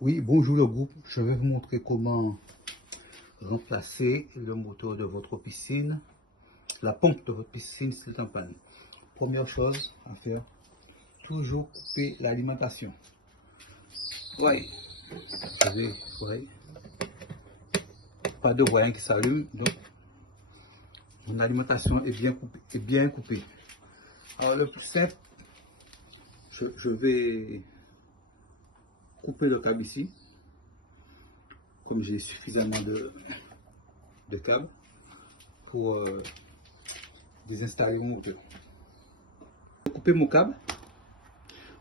Oui, bonjour le groupe. Je vais vous montrer comment remplacer le moteur de votre piscine, la pompe de votre piscine s'il est en panne. Première chose à faire, toujours couper l'alimentation. Oui, pas de voyant qui s'allume, donc mon alimentation est bien coupée. Alors le plus simple, je vais couper le câble ici, comme j'ai suffisamment de câbles pour désinstaller mon moteur. J'ai coupé mon câble.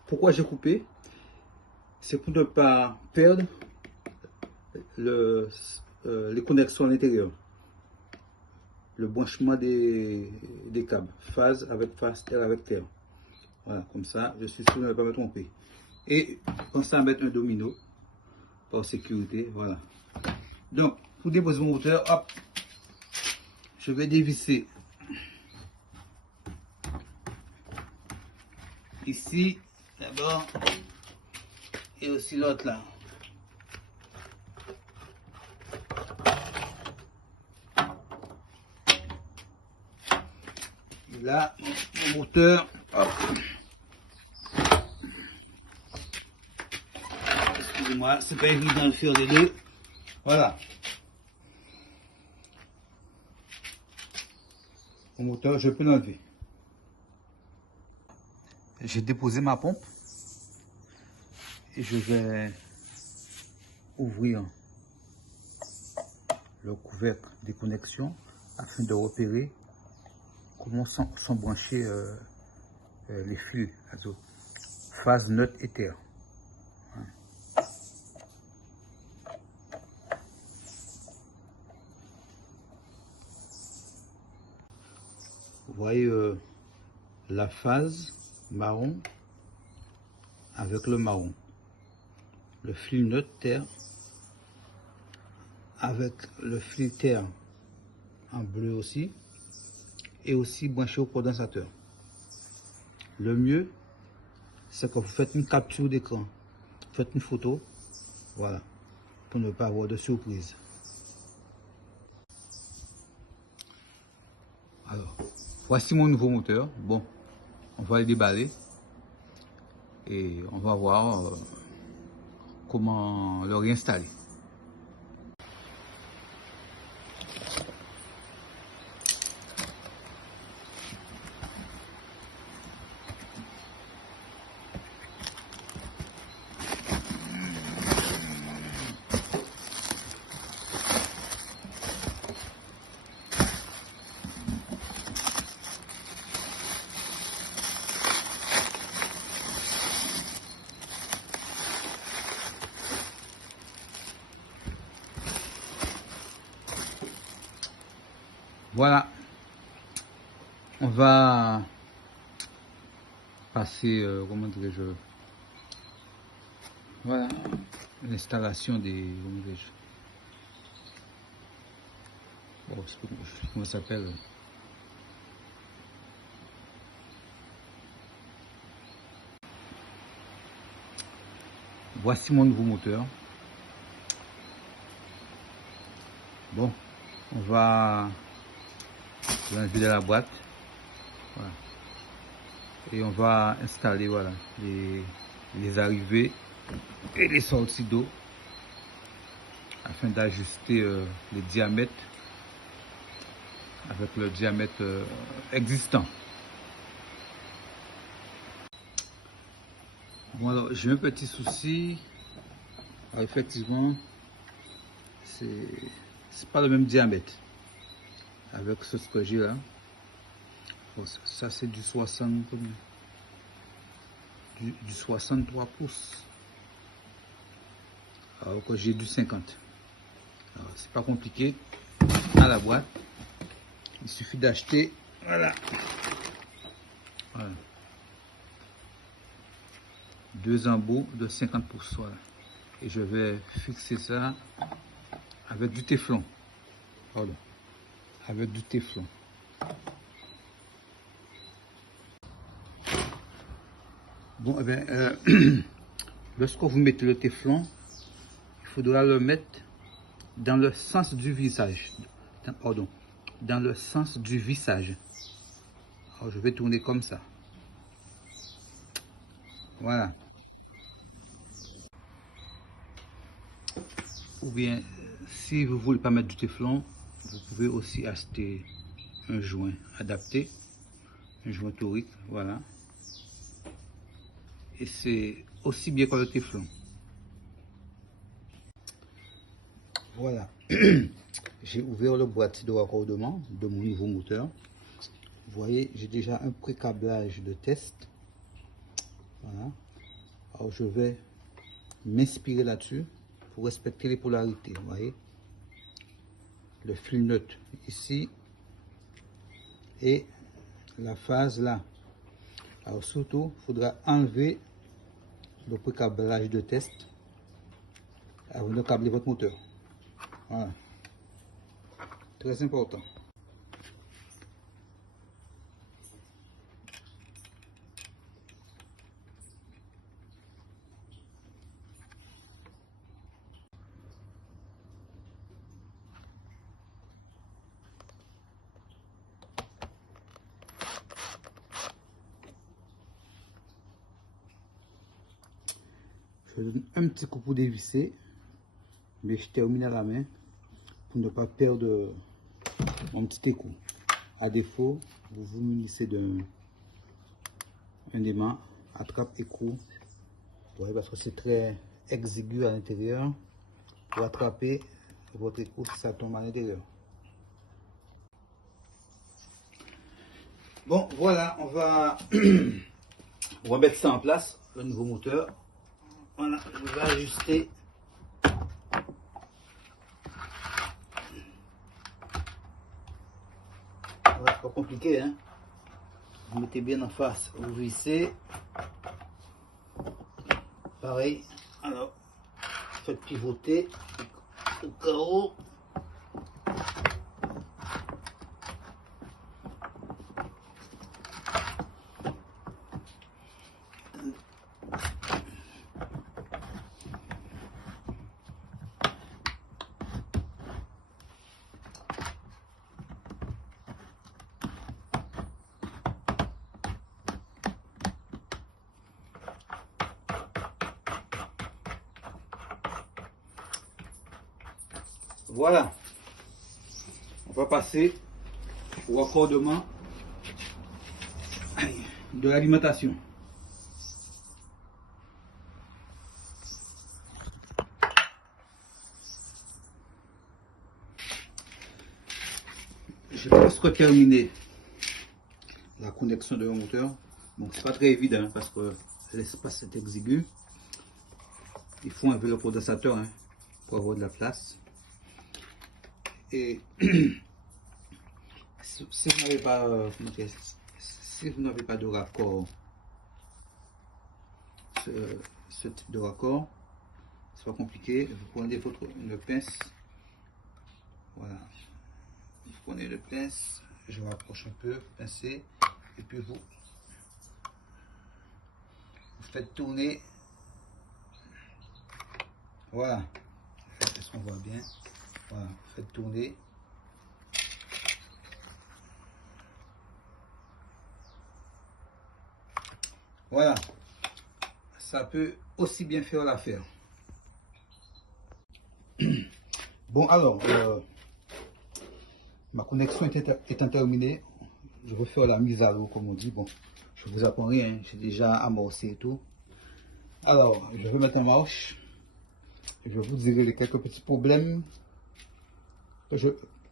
Pourquoi j'ai coupé? C'est pour ne pas perdre les connexions à l'intérieur. Le branchement des câbles, phase avec phase, terre avec terre. Voilà, comme ça, je suis sûr de ne pas me tromper. Et pensez à mettre un domino par sécurité. Voilà. Donc, pour déposer mon moteur, hop, je vais dévisser ici, d'abord, et aussi l'autre là. Et là, mon moteur, hop. Excusez-moi, c'est pas évident de faire les deux. Voilà. Mon moteur, je peux l'enlever. J'ai déposé ma pompe et je vais ouvrir le couvercle des connexions afin de repérer comment sont branchés les fils azote, phase neutre et terre. Vous voyez la phase marron avec le marron, le fil neutre terre avec le fil terre en bleu aussi, et aussi branché au condensateur. Le mieux, c'est que vous faites une capture d'écran, faites une photo, voilà, pour ne pas avoir de surprise. Alors, voici mon nouveau moteur. Bon, on va le déballer et on va voir comment le réinstaller. Voilà, on va passer, comment dirais-je, voilà, l'installation des, comment dirais-je, bon, comment ça s'appelle, voici mon nouveau moteur. Bon, on va l'enlever de la boîte, voilà. Et on va installer, voilà, les arrivées et les sorties d'eau afin d'ajuster les diamètres avec le diamètre existant. Bon, alors j'ai un petit souci. Alors, effectivement, c'est pas le même diamètre avec ce que j'ai là. Bon, ça c'est du 60, du 63 pouces, alors que j'ai du 50. Alors c'est pas compliqué. À la boîte, il suffit d'acheter, voilà, voilà, deux embouts de 50 pouces, voilà. Et je vais fixer ça avec du téflon, pardon, avec du téflon. Bon, eh bien, lorsque vous mettez le téflon, faudra le mettre dans le sens du visage. Pardon, dans le sens du visage. Alors, je vais tourner comme ça. Voilà. Ou bien, si vous ne voulez pas mettre du téflon, vous pouvez aussi acheter un joint adapté, un joint torique, voilà. Et c'est aussi bien que le téflon. Voilà. J'ai ouvert le boîtier de raccordement de mon nouveau moteur. Vous voyez, j'ai déjà un pré-câblage de test. Voilà. Alors je vais m'inspirer là-dessus pour respecter les polarités. Vous voyez, le fil neutre ici et la phase là. Alors surtout, il faudra enlever le pré-câblage de test avant de câbler votre moteur. Voilà. Très important. Je donne un petit coup pour dévisser, mais je termine à la main pour ne pas perdre mon petit écrou. À défaut, vous vous munissez d'un aimant attrape écrou. Ouais, parce que c'est très exigu à l'intérieur pour attraper votre écrou si ça tombe à l'intérieur. Bon, voilà, on va remettre ça en place, le nouveau moteur. Voilà, je vais ajuster. Voilà, c'est pas compliqué, hein. Vous mettez bien en face, vous vissez. Pareil, alors, faites pivoter au carreau. Voilà, on va passer au raccordement de l'alimentation. Je vais presque terminer la connexion de mon moteur. Bon, c'est pas très évident parce que l'espace est exigu. Il faut enlever le condensateur, hein, pour avoir de la place. Et si vous n'avez pas, si vous n'avez pas de raccord, ce type de raccord, c'est pas compliqué. Vous prenez une pince, voilà. Vous prenez le pince, je rapproche un peu, vous pincez, et puis vous faites tourner. Voilà. Est-ce qu'on voit bien? Voilà, faites tourner. Voilà, ça peut aussi bien faire l'affaire. Bon, alors, ma connexion étant terminée, je vais faire la mise à l'eau, comme on dit. Bon, je vous apprends rien, j'ai déjà amorcé et tout. Alors, je vais mettre en marche. Je vous dirai les quelques petits problèmes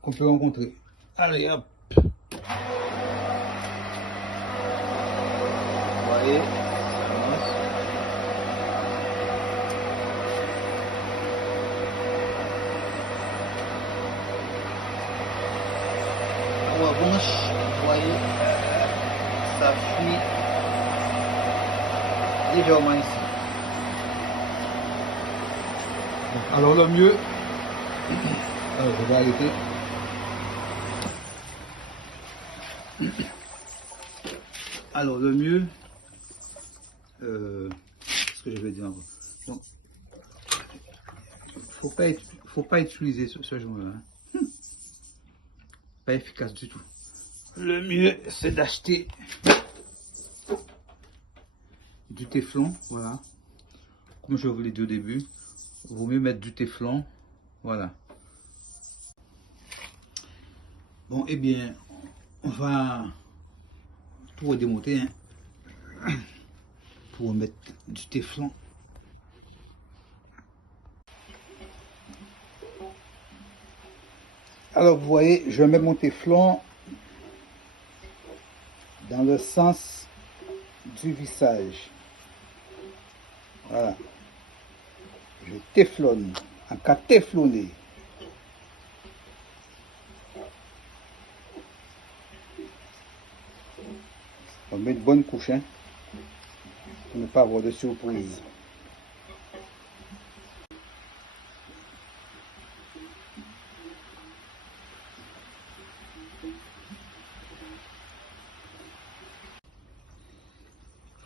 qu'on peut rencontrer. Allez, hop. Vous voyez, ça avance. En revanche, vous voyez, ça fuit légèrement ici. Alors le mieux, alors je vais arrêter. Alors le mieux, ce que je vais dire encore. Donc, faut pas utiliser ce joint-là. Pas efficace du tout. Le mieux, c'est d'acheter du téflon, voilà. Comme je vous l'ai dit au début, il vaut mieux mettre du téflon, voilà. Bon, eh bien, on va tout redémonter, hein, pour mettre du téflon. Alors, vous voyez, je mets mon téflon dans le sens du vissage. Voilà. Je téflonne, en cas téflonné. On met une bonne couche, hein, pour ne pas avoir de surprise.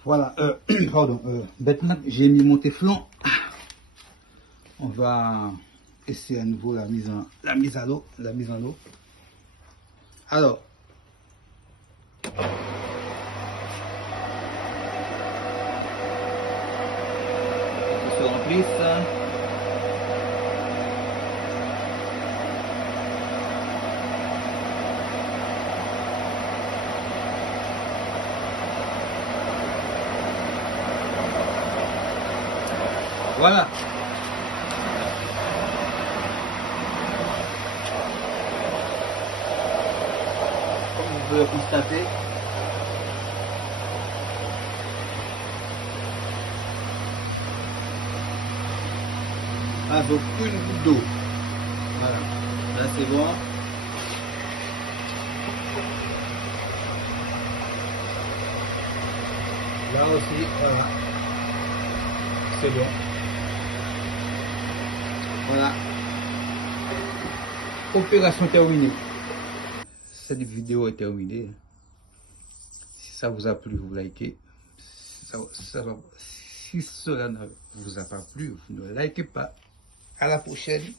Voilà, pardon, maintenant j'ai mis mon téflon, on va essayer à nouveau la mise à l'eau, Alors, on se remplit ça. Voilà. Comme vous pouvez le constater, avec aucune goutte d'eau. Voilà. Là c'est bon. Là aussi, voilà. C'est bon. Voilà. Opération terminée. Cette vidéo est terminée. Si ça vous a plu, vous likez. Si cela ne vous a pas plu, vous ne likez pas. À la prochaine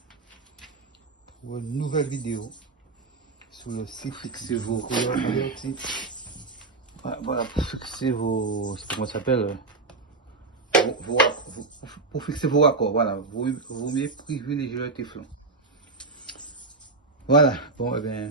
pour une nouvelle vidéo sur le site. Fixez vos voilà, pour fixer vos, comment ça s'appelle, pour fixer vos raccords. Voilà, vous mieux privilégier le téflon. Voilà, bon, eh bien.